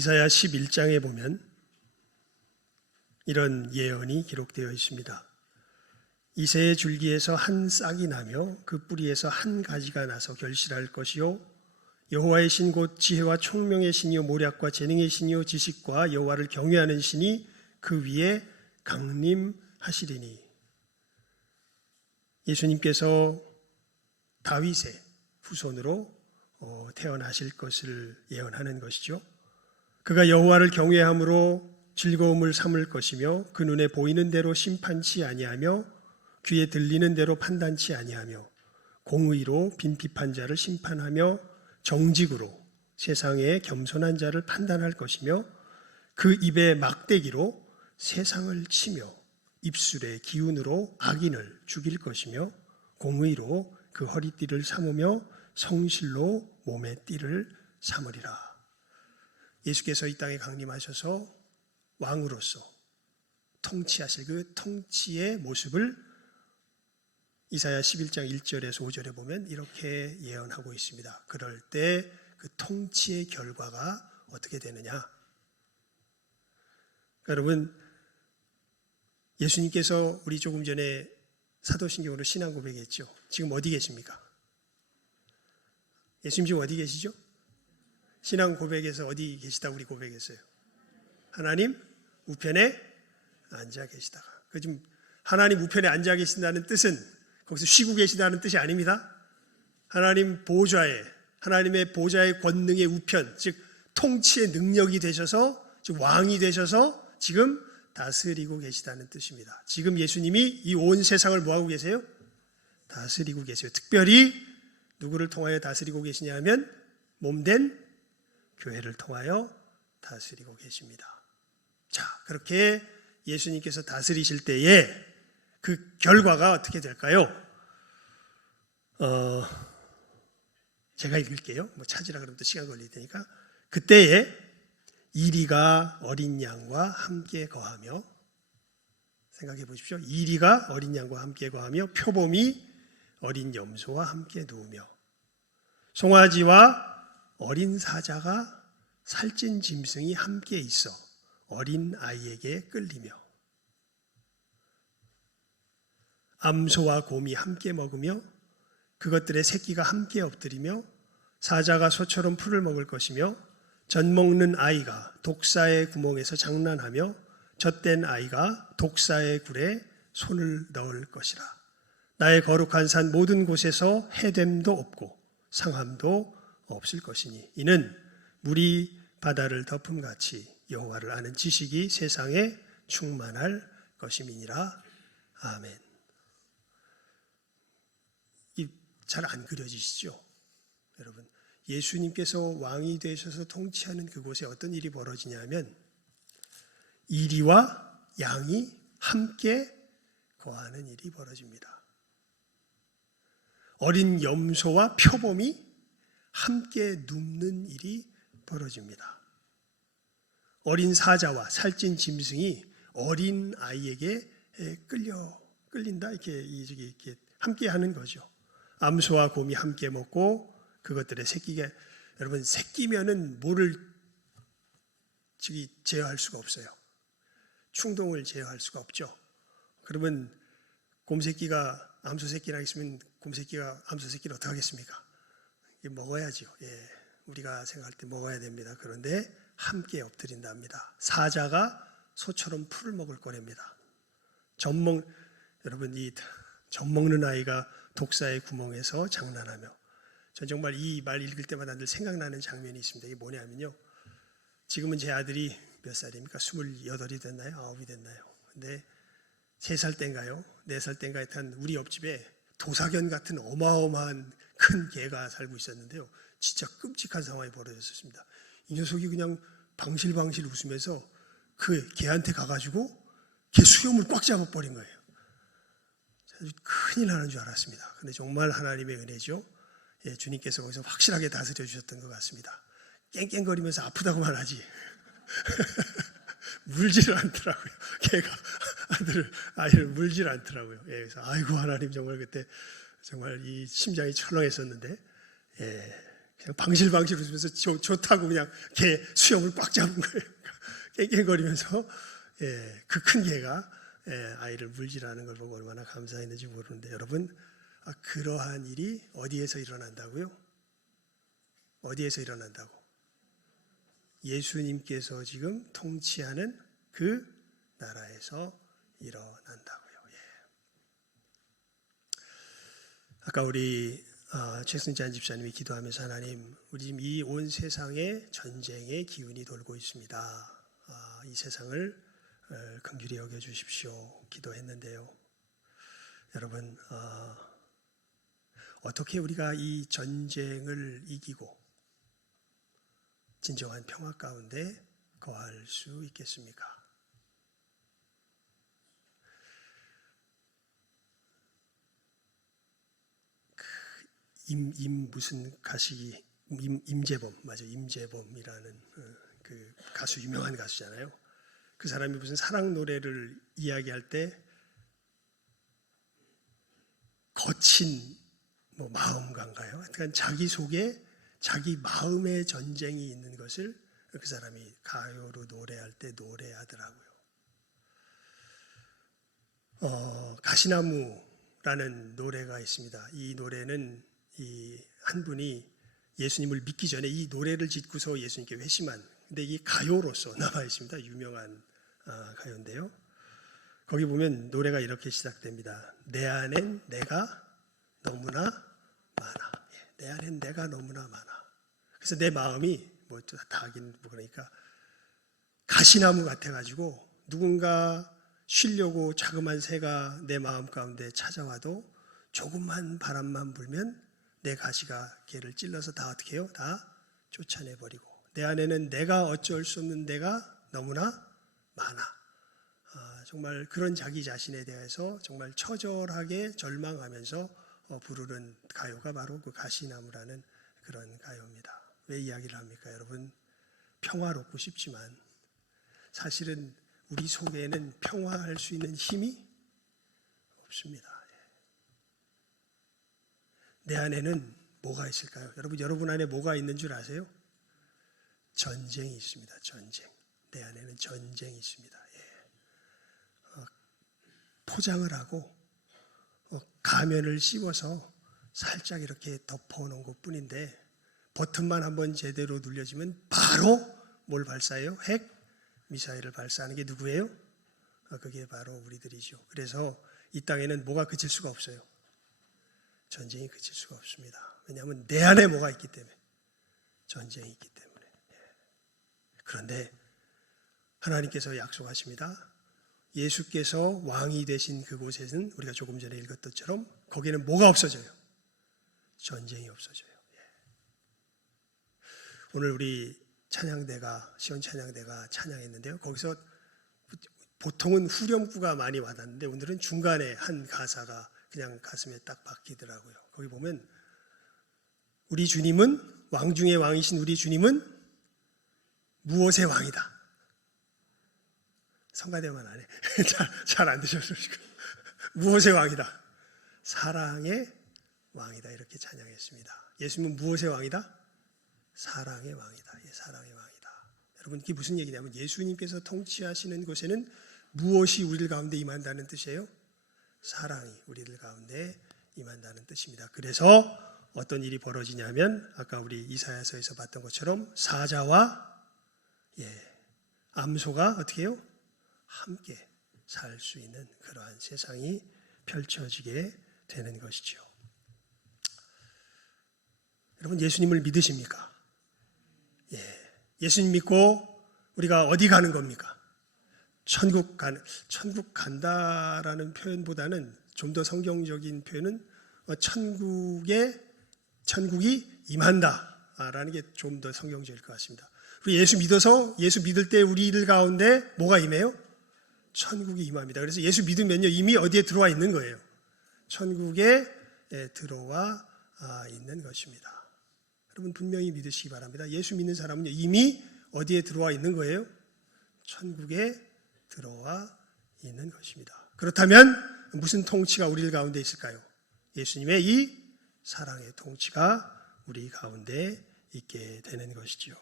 이사야 11장에 보면 이런 예언이 기록되어 있습니다. 이새의 줄기에서 한 싹이 나며 그 뿌리에서 한 가지가 나서 결실할 것이요 여호와의 신 곧 지혜와 총명의 신이요 모략과 재능의 신이요 지식과 여호와를 경외하는 신이 그 위에 강림하시리니. 예수님께서 다윗의 후손으로 태어나실 것을 예언하는 것이죠. 그가 여호와를 경외함으로 즐거움을 삼을 것이며 그 눈에 보이는 대로 심판치 아니하며 귀에 들리는 대로 판단치 아니하며 공의로 빈핍한 자를 심판하며 정직으로 세상의 겸손한 자를 판단할 것이며 그 입의 막대기로 세상을 치며 입술의 기운으로 악인을 죽일 것이며 공의로 그 허리띠를 삼으며 성실로 몸의 띠를 삼으리라. 예수께서 이 땅에 강림하셔서 왕으로서 통치하실 그 통치의 모습을 이사야 11장 1절에서 5절에 보면 이렇게 예언하고 있습니다. 그럴 때 그 통치의 결과가 어떻게 되느냐? 여러분, 예수님께서 우리 조금 전에 사도신경으로 신앙 고백했죠. 지금 어디 계십니까? 예수님 지금 어디 계시죠? 신앙 고백에서 어디 계시다고 우리 고백했어요? 하나님 우편에 앉아 계시다가. 지금 하나님 우편에 앉아 계신다는 뜻은 거기서 쉬고 계시다는 뜻이 아닙니다. 하나님의 보좌의 권능의 우편, 즉 통치의 능력이 되셔서, 즉 왕이 되셔서 지금 다스리고 계시다는 뜻입니다. 지금 예수님이 이 온 세상을 뭐하고 계세요? 다스리고 계세요. 특별히 누구를 통하여 다스리고 계시냐 하면 몸된 교회를 통하여 다스리고 계십니다. 자, 그렇게 예수님께서 다스리실 때에 그 결과가 어떻게 될까요? 제가 읽을게요. 찾으라 그러면 또 시간 걸릴 테니까. 그때에 이리가 어린 양과 함께 거하며, 생각해 보십시오. 이리가 어린 양과 함께 거하며 표범이 어린 염소와 함께 누우며 송아지와 어린 사자가 살찐 짐승이 함께 있어 어린 아이에게 끌리며 암소와 곰이 함께 먹으며 그것들의 새끼가 함께 엎드리며 사자가 소처럼 풀을 먹을 것이며 젖 먹는 아이가 독사의 구멍에서 장난하며 젖된 아이가 독사의 굴에 손을 넣을 것이라. 나의 거룩한 산 모든 곳에서 해됨도 없고 상함도 없을 것이니 이는 물이 바다를 덮음같이 여호와를 아는 지식이 세상에 충만할 것임이니라. 아멘. 잘 안 그려지시죠? 여러분, 예수님께서 왕이 되셔서 통치하는 그곳에 어떤 일이 벌어지냐면 이리와 양이 함께 거하는 일이 벌어집니다. 어린 염소와 표범이 함께 눕는 일이 벌어집니다. 어린 사자와 살찐 짐승이 어린 아이에게 끌린다, 이렇게 함께 하는 거죠. 암소와 곰이 함께 먹고 그것들의 새끼가, 여러분 새끼면은 뭐를 제어할 수가 없어요. 충동을 제어할 수가 없죠. 그러면 곰새끼가 암소새끼랑 있으면 곰새끼가 암소새끼를 어떻게 하겠습니까? 먹어야죠. 우리가 생각할 때 먹어야 됩니다. 그런데 함께 엎드린답니다. 사자가 소처럼 풀을 먹을 거랍니다. 여러분 이 젖 먹는 아이가 독사의 구멍에서 장난하며, 전 정말 이 말 읽을 때마다 늘 생각나는 장면이 있습니다. 이게 뭐냐면요, 지금은 제 아들이 몇 살입니까? 28이 됐나요? 9이 됐나요? 근데 3살 때인가요? 4살 때인가에 탄 우리 옆집에 도사견 같은 어마어마한 큰 개가 살고 있었는데요, 진짜 끔찍한 상황이 벌어졌습니다. 이 녀석이 그냥 방실방실 웃으면서 그 개한테 가가지고 개 수염을 꽉 잡아버린 거예요. 큰일 나는 줄 알았습니다. 근데 정말 하나님의 은혜죠. 주님께서 거기서 확실하게 다스려 주셨던 것 같습니다. 깽깽거리면서 아프다고만 하지 물지를 않더라고요. 걔가 아이를 물질 않더라고요. 그래서 아이고 하나님, 정말 그때 정말 이 심장이 철렁했었는데, 그냥 방실방실 웃으면서 좋다고 그냥 개 수염을 꽉 잡은 거예요. 깽깽거리면서 그 큰 개가 아이를 물질하는 걸 보고 얼마나 감사했는지 모르는데 여러분, 그러한 일이 어디에서 일어난다고요? 어디에서 일어난다고? 예수님께서 지금 통치하는 그 나라에서 일어난다고요. 아까 우리 최승찬 집사님이 기도하면서 하나님, 우리 지금 이 온 세상에 전쟁의 기운이 돌고 있습니다. 이 세상을 긍휼히 여겨주십시오 기도했는데요. 여러분, 어떻게 우리가 이 전쟁을 이기고 진정한 평화 가운데 거할 수 있겠습니까? 무슨 가식이 임재범, 맞아, 임재범이라는 그 가수, 유명한 가수잖아요. 그 사람이 무슨 사랑 노래를 이야기할 때 거친 마음가인가요? 그러니까 자기 속에 자기 마음의 전쟁이 있는 것을 그 사람이 가요로 노래할 때 노래하더라고요. 가시나무라는 노래가 있습니다. 이 노래는 한 분이 예수님을 믿기 전에 이 노래를 짓고서 예수님께 회심한, 근데 이 가요로서 남아 있습니다. 유명한 가요인데요. 거기 보면 노래가 이렇게 시작됩니다. 내 안엔 내가 너무나 많아. 내 안엔 내가 너무나 많아. 그래서 내 마음이 다 하긴 그러니까 가시나무 같아가지고 누군가 쉬려고 자그만 새가 내 마음 가운데 찾아와도 조금만 바람만 불면 내 가시가 걔를 찔러서 다 어떻게 해요? 다 쫓아내버리고, 내 안에는 내가 어쩔 수 없는 내가 너무나 많아. 정말 그런 자기 자신에 대해서 정말 처절하게 절망하면서 부르는 가요가 바로 그 가시나무라는 그런 가요입니다. 왜 이야기를 합니까? 여러분, 평화롭고 싶지만 사실은 우리 속에는 평화할 수 있는 힘이 없습니다. 내 안에는 뭐가 있을까요? 여러분 안에 뭐가 있는 줄 아세요? 전쟁이 있습니다. 전쟁. 내 안에는 전쟁이 있습니다. 포장을 하고 가면을 씌워서 살짝 이렇게 덮어놓은 것뿐인데 버튼만 한번 제대로 눌려지면 바로 뭘 발사해요? 핵 미사일을 발사하는 게 누구예요? 그게 바로 우리들이죠. 그래서 이 땅에는 뭐가 그칠 수가 없어요. 전쟁이 그칠 수가 없습니다. 왜냐하면 내 안에 뭐가 있기 때문에, 전쟁이 있기 때문에. 그런데 하나님께서 약속하십니다. 예수께서 왕이 되신 그곳에는 우리가 조금 전에 읽었던 것처럼 거기는 뭐가 없어져요? 전쟁이 없어져요. 오늘 우리 찬양대가, 시온 찬양대가 찬양했는데요. 거기서 보통은 후렴구가 많이 와닿는데 오늘은 중간에 한 가사가 그냥 가슴에 딱 박히더라고요. 거기 보면 우리 주님은, 왕 중의 왕이신 우리 주님은 무엇의 왕이다. 성가대만 안 해. 잘 안 드셨어요. 무엇의 왕이다? 사랑의 왕이다. 이렇게 찬양했습니다. 예수님은 무엇의 왕이다? 사랑의 왕이다. 사랑의 왕이다. 여러분, 이게 무슨 얘기냐면 예수님께서 통치하시는 곳에는 무엇이 우리들 가운데 임한다는 뜻이에요? 사랑이 우리들 가운데 임한다는 뜻입니다. 그래서 어떤 일이 벌어지냐면 아까 우리 이사야서에서 봤던 것처럼 사자와 암소가 어떻게 해요? 함께 살 수 있는 그러한 세상이 펼쳐지게 되는 것이죠. 여러분, 예수님을 믿으십니까? 예수님 믿고 우리가 어디 가는 겁니까? 천국 간다라는 표현보다는 좀 더 성경적인 표현은 천국이 임한다라는 게 좀 더 성경적일 것 같습니다. 우리 예수 믿어서 예수 믿을 때 우리들 가운데 뭐가 임해요? 천국이 임합니다. 그래서 예수 믿으면요 이미 어디에 들어와 있는 거예요? 천국에 들어와 있는 것입니다. 여러분 분명히 믿으시기 바랍니다. 예수 믿는 사람은요 이미 어디에 들어와 있는 거예요? 천국에 들어와 있는 것입니다. 그렇다면 무슨 통치가 우리 가운데 있을까요? 예수님의 이 사랑의 통치가 우리 가운데 있게 되는 것이지요.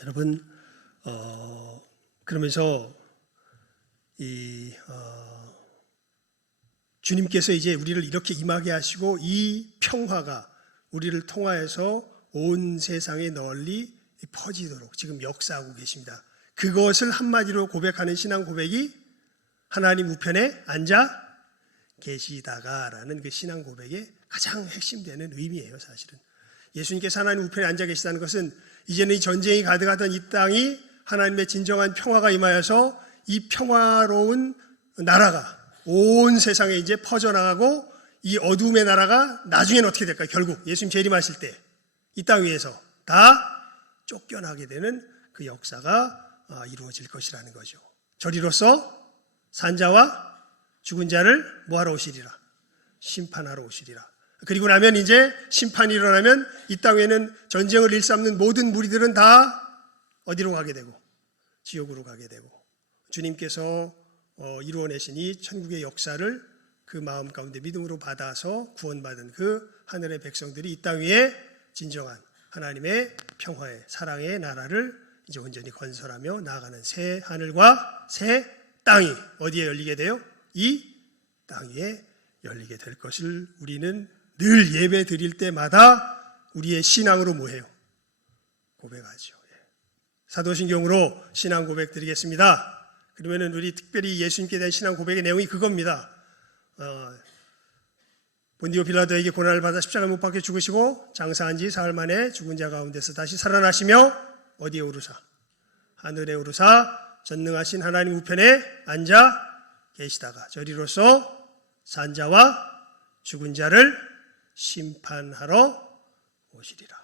여러분, 그러면서 주님께서 이제 우리를 이렇게 임하게 하시고 이 평화가 우리를 통하여서 온 세상에 널리 퍼지도록 지금 역사하고 계십니다. 그것을 한마디로 고백하는 신앙 고백이 하나님 우편에 앉아 계시다가라는 그 신앙 고백의 가장 핵심되는 의미예요. 사실은 예수님께서 하나님 우편에 앉아 계시다는 것은 이제는 이 전쟁이 가득하던 이 땅이 하나님의 진정한 평화가 임하여서 이 평화로운 나라가 온 세상에 이제 퍼져나가고 이 어둠의 나라가 나중에는 어떻게 될까요? 결국 예수님 재림하실 때 이 땅 위에서 다 쫓겨나게 되는 그 역사가 이루어질 것이라는 거죠. 저리로서 산자와 죽은 자를 뭐하러 오시리라? 심판하러 오시리라. 그리고 나면 이제 심판이 일어나면 이 땅에는 전쟁을 일삼는 모든 무리들은 다 어디로 가게 되고 지옥으로 가게 되고 주님께서 이루어내신 이 천국의 역사를 그 마음 가운데 믿음으로 받아서 구원받은 그 하늘의 백성들이 이 땅 위에 진정한 하나님의 평화의 사랑의 나라를 이제 온전히 건설하며 나아가는 새 하늘과 새 땅이 어디에 열리게 돼요? 이 땅 위에 열리게 될 것을 우리는 늘 예배 드릴 때마다 우리의 신앙으로 뭐해요? 고백하죠. 사도신경으로 신앙 고백 드리겠습니다. 그러면은 우리 특별히 예수님께 대한 신앙 고백의 내용이 그겁니다. 본디오 빌라도에게 고난을 받아 십자가 못 박혀 죽으시고 장사한 지 사흘 만에 죽은 자 가운데서 다시 살아나시며 어디에 오르사? 하늘에 오르사 전능하신 하나님 우편에 앉아 계시다가 저리로서 산자와 죽은 자를 심판하러 오시리라.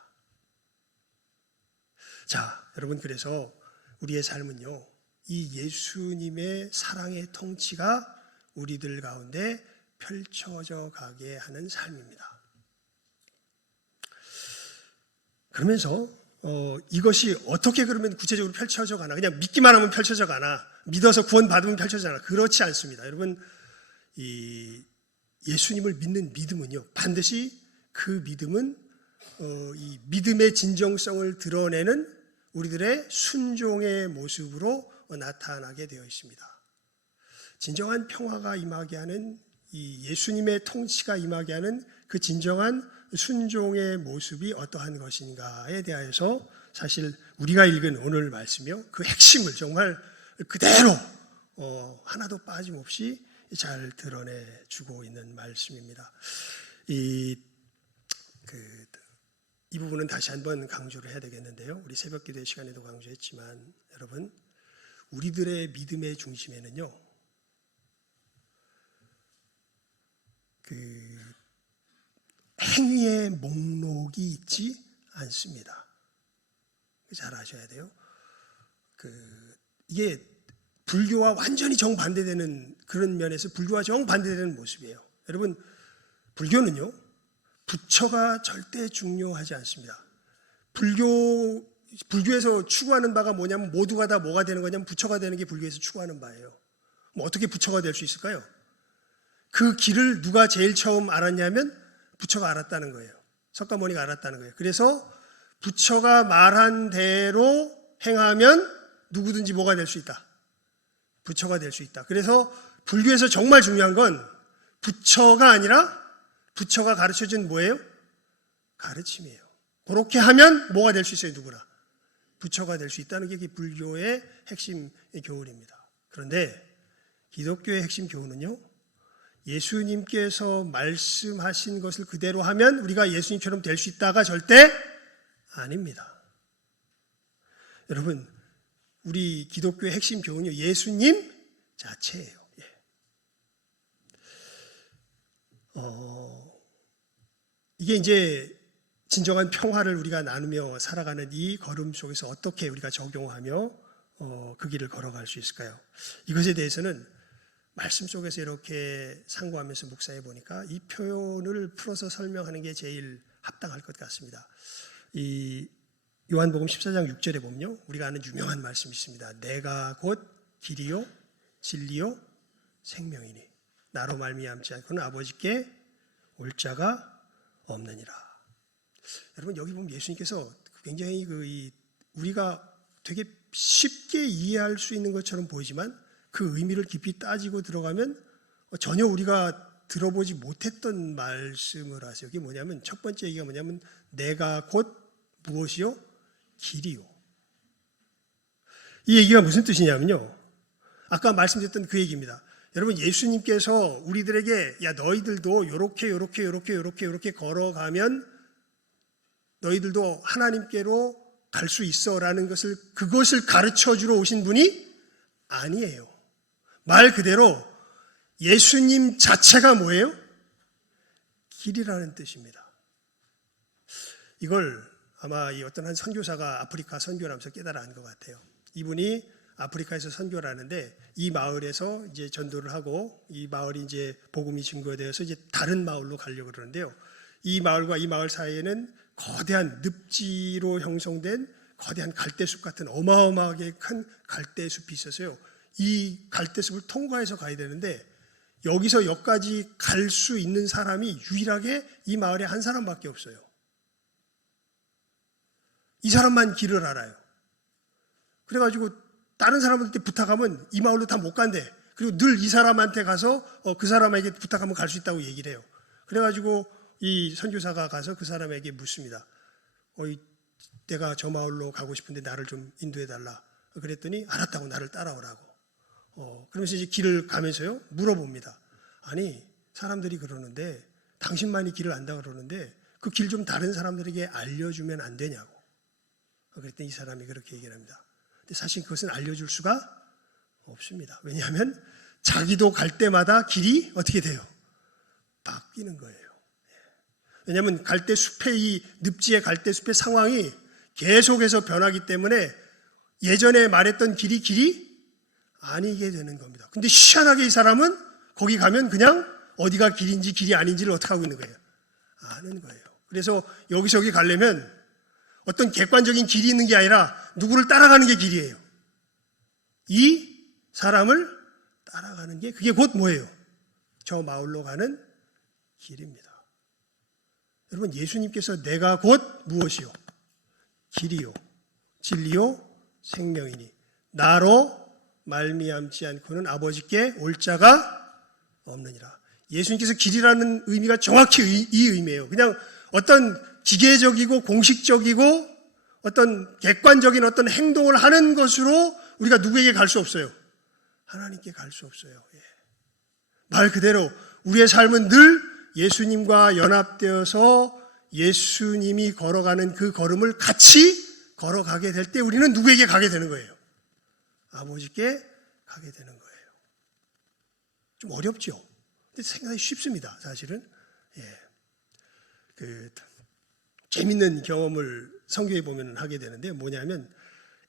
자, 여러분, 그래서 우리의 삶은요, 이 예수님의 사랑의 통치가 우리들 가운데 펼쳐져 가게 하는 삶입니다. 그러면서 이것이 어떻게 그러면 구체적으로 펼쳐져 가나? 그냥 믿기만 하면 펼쳐져 가나? 믿어서 구원 받으면 펼쳐져 가나? 그렇지 않습니다. 여러분, 이 예수님을 믿는 믿음은요, 반드시 그 믿음은 이 믿음의 진정성을 드러내는 우리들의 순종의 모습으로 나타나게 되어 있습니다. 진정한 평화가 임하게 하는 이 예수님의 통치가 임하게 하는 그 진정한 순종의 모습이 어떠한 것인가에 대하여서 사실 우리가 읽은 오늘 말씀이요, 그 핵심을 정말 그대로 하나도 빠짐없이 잘 드러내주고 있는 말씀입니다. 이 부분은 다시 한번 강조를 해야 되겠는데요. 우리 새벽 기도의 시간에도 강조했지만 여러분, 우리들의 믿음의 중심에는요, 행위의 목록이 있지 않습니다. 잘 아셔야 돼요. 이게 불교와 완전히 정반대되는 그런 면에서 불교와 정반대되는 모습이에요. 여러분, 불교는요, 부처가 절대 중요하지 않습니다. 불교에서 추구하는 바가 뭐냐면 모두가 다 뭐가 되는 거냐면 부처가 되는 게 불교에서 추구하는 바예요. 뭐 어떻게 부처가 될 수 있을까요? 그 길을 누가 제일 처음 알았냐면 부처가 알았다는 거예요. 석가모니가 알았다는 거예요. 그래서 부처가 말한 대로 행하면 누구든지 뭐가 될 수 있다? 부처가 될 수 있다. 그래서 불교에서 정말 중요한 건 부처가 아니라 부처가 가르쳐준 뭐예요? 가르침이에요. 그렇게 하면 뭐가 될 수 있어요? 누구나 부처가 될 수 있다는 게 불교의 핵심 교훈입니다. 그런데 기독교의 핵심 교훈은요, 예수님께서 말씀하신 것을 그대로 하면 우리가 예수님처럼 될 수 있다가 절대 아닙니다. 여러분, 우리 기독교의 핵심 교훈이 예수님 자체예요. 이게 이제 진정한 평화를 우리가 나누며 살아가는 이 걸음 속에서 어떻게 우리가 적용하며 그 길을 걸어갈 수 있을까요? 이것에 대해서는 말씀 속에서 이렇게 상고하면서 묵상해 보니까 이 표현을 풀어서 설명하는 게 제일 합당할 것 같습니다. 이 요한복음 14장 6절에 보면요, 우리가 아는 유명한 말씀이 있습니다. 내가 곧 길이요 진리요 생명이니 나로 말미암지 않고는 아버지께 올 자가 없느니라. 여러분, 여기 보면 예수님께서 굉장히 우리가 되게 쉽게 이해할 수 있는 것처럼 보이지만 그 의미를 깊이 따지고 들어가면 전혀 우리가 들어보지 못했던 말씀을 하세요. 그게 뭐냐면 첫 번째 얘기가 뭐냐면 내가 곧 무엇이요? 길이요. 이 얘기가 무슨 뜻이냐면요. 아까 말씀드렸던 그 얘기입니다. 여러분 예수님께서 우리들에게 야 너희들도 요렇게 걸어가면 너희들도 하나님께로 갈 수 있어라는 그것을 가르쳐 주러 오신 분이 아니에요. 말 그대로 예수님 자체가 뭐예요? 길이라는 뜻입니다. 이걸 아마 어떤 한 선교사가 아프리카 선교를 하면서 깨달아 것 같아요. 이분이 아프리카에서 선교를 하는데 이 마을에서 이제 전도를 하고 이 마을이 이제 복음이 증거되어서 이제 다른 마을로 가려고 그러는데요. 이 마을과 이 마을 사이에는 거대한 늪지로 형성된 거대한 갈대숲 같은 어마어마하게 큰 갈대숲이 있어서요. 이 갈대숲을 통과해서 가야 되는데 여기서 여기까지 갈 수 있는 사람이 유일하게 이 마을에 한 사람밖에 없어요. 이 사람만 길을 알아요. 그래가지고 다른 사람한테 부탁하면 이 마을로 다 못 간대. 그리고 늘 이 사람한테 가서 그 사람에게 부탁하면 갈 수 있다고 얘기를 해요. 그래가지고 이 선교사가 가서 그 사람에게 묻습니다. 내가 저 마을로 가고 싶은데 나를 좀 인도해달라. 그랬더니 알았다고 나를 따라오라고. 그러면서 이제 길을 가면서요 물어봅니다. 아니 사람들이 그러는데 당신만이 길을 안다고 그러는데 그 길 좀 다른 사람들에게 알려주면 안 되냐고. 그랬더니 이 사람이 그렇게 얘기를 합니다. 근데 사실 그것은 알려줄 수가 없습니다. 왜냐하면 자기도 갈 때마다 길이 어떻게 돼요? 바뀌는 거예요. 왜냐하면 갈대숲의 이 늪지의 갈대숲의 상황이 계속해서 변하기 때문에 예전에 말했던 길이 아니게 되는 겁니다. 근데 희한하게 이 사람은 거기 가면 그냥 어디가 길인지 길이 아닌지를 어떻게 하고 있는 거예요? 아는 거예요. 그래서 여기서 여기 가려면 어떤 객관적인 길이 있는 게 아니라 누구를 따라가는 게 길이에요. 이 사람을 따라가는 게 그게 곧 뭐예요? 저 마을로 가는 길입니다. 여러분 예수님께서 내가 곧 무엇이요? 길이요 진리요 생명이니 나로 말미암지 않고는 아버지께 올 자가 없느니라. 예수님께서 길이라는 의미가 정확히 이 의미예요. 그냥 어떤 기계적이고 공식적이고 어떤 객관적인 어떤 행동을 하는 것으로 우리가 누구에게 갈 수 없어요. 하나님께 갈 수 없어요. 말 그대로 우리의 삶은 늘 예수님과 연합되어서 예수님이 걸어가는 그 걸음을 같이 걸어가게 될 때 우리는 누구에게 가게 되는 거예요? 아버지께 가게 되는 거예요. 좀 어렵죠? 근데 생각이 쉽습니다, 사실은. 재밌는 경험을 성경에 보면 하게 되는데 뭐냐면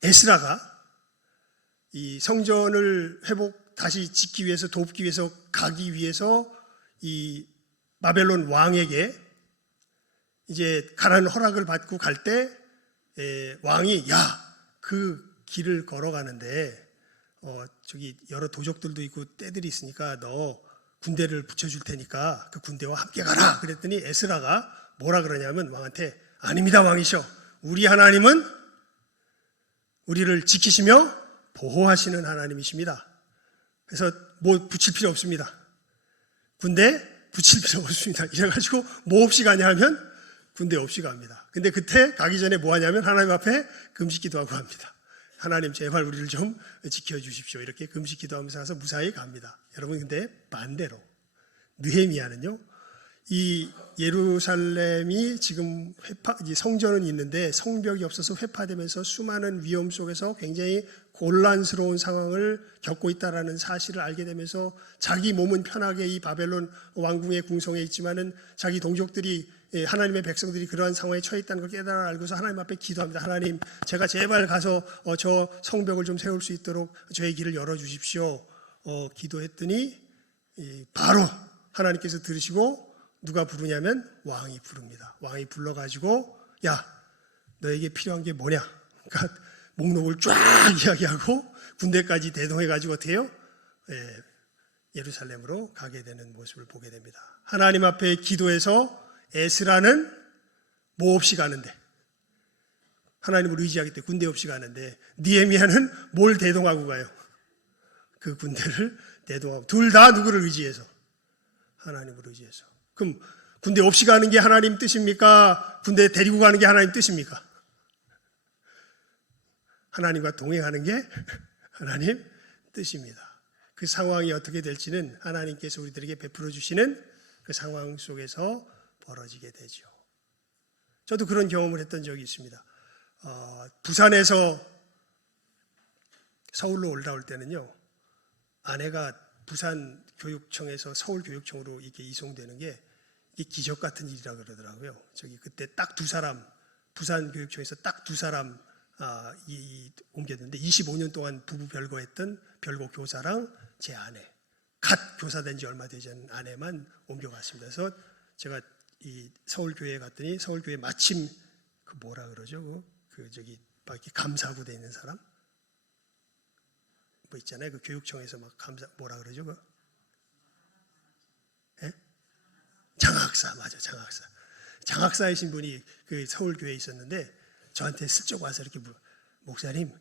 에스라가 이 성전을 다시 짓기 위해서 돕기 위해서 가기 위해서 이 바벨론 왕에게 이제 가라는 허락을 받고 갈 때 왕이 그 길을 걸어가는데 저기 여러 도적들도 있고 떼들이 있으니까 너 군대를 붙여줄 테니까 그 군대와 함께 가라. 그랬더니 에스라가 뭐라 그러냐면 왕한테 아닙니다 왕이셔. 우리 하나님은 우리를 지키시며 보호하시는 하나님이십니다. 그래서 뭐 붙일 필요 없습니다. 군대 붙일 필요 없습니다. 이래가지고 뭐 없이 가냐 하면 군대 없이 갑니다. 근데 그때 가기 전에 뭐 하냐면 하나님 앞에 금식기도하고 합니다. 하나님 제발 우리를 좀 지켜주십시오. 이렇게 금식기도 하면서 가서 무사히 갑니다. 여러분 근데 반대로 느헤미야는요. 이 예루살렘이 지금 성전은 있는데 성벽이 없어서 회파되면서 수많은 위험 속에서 굉장히 곤란스러운 상황을 겪고 있다는 사실을 알게 되면서 자기 몸은 편하게 이 바벨론 왕궁의 궁성에 있지만은 자기 동족들이 하나님의 백성들이 그러한 상황에 처해 있다는 걸 깨달아 알고서 하나님 앞에 기도합니다. 하나님 제가 제발 가서 저 성벽을 좀 세울 수 있도록 저의 길을 열어주십시오. 기도했더니 바로 하나님께서 들으시고 누가 부르냐면 왕이 부릅니다. 왕이 불러가지고 야 너에게 필요한 게 뭐냐. 그러니까 목록을 쫙 이야기하고 군대까지 대동해가지고 어떻게 해요? 예루살렘으로 가게 되는 모습을 보게 됩니다. 하나님 앞에 기도해서 에스라는 뭐 없이 가는데 하나님을 의지하기 때문에 군대 없이 가는데 느헤미야는 뭘 대동하고 가요? 그 군대를 대동하고 둘 다 누구를 의지해서? 하나님을 의지해서. 그럼 군대 없이 가는 게 하나님 뜻입니까? 군대 데리고 가는 게 하나님 뜻입니까? 하나님과 동행하는 게 하나님 뜻입니다. 그 상황이 어떻게 될지는 하나님께서 우리들에게 베풀어 주시는 그 상황 속에서 벌어지게 되죠. 저도 그런 경험을 했던 적이 있습니다. 부산에서 서울로 올라올 때는요, 아내가 부산 교육청에서 서울 교육청으로 이렇게 이송되는 게 이게 기적 같은 일이라 그러더라고요. 그때 딱 두 사람, 부산 교육청에서 딱 두 사람 옮겼는데 25년 동안 부부 별거했던 별거 교사랑 제 아내, 갓 교사된 지 얼마 되지 않은 아내만 옮겨갔습니다. 그래서 제가 이 서울 교회에 갔더니 서울 교회 마침 그 뭐라 그러죠? 막 이렇게 감사하고 돼 있는 사람 뭐 있잖아요. 그 교육청에서 막 뭐라 그러죠? 장학사, 맞아, 장학사. 장학사이신 분이 그 서울 교회에 있었는데 저한테 슬쩍 와서 이렇게 목사님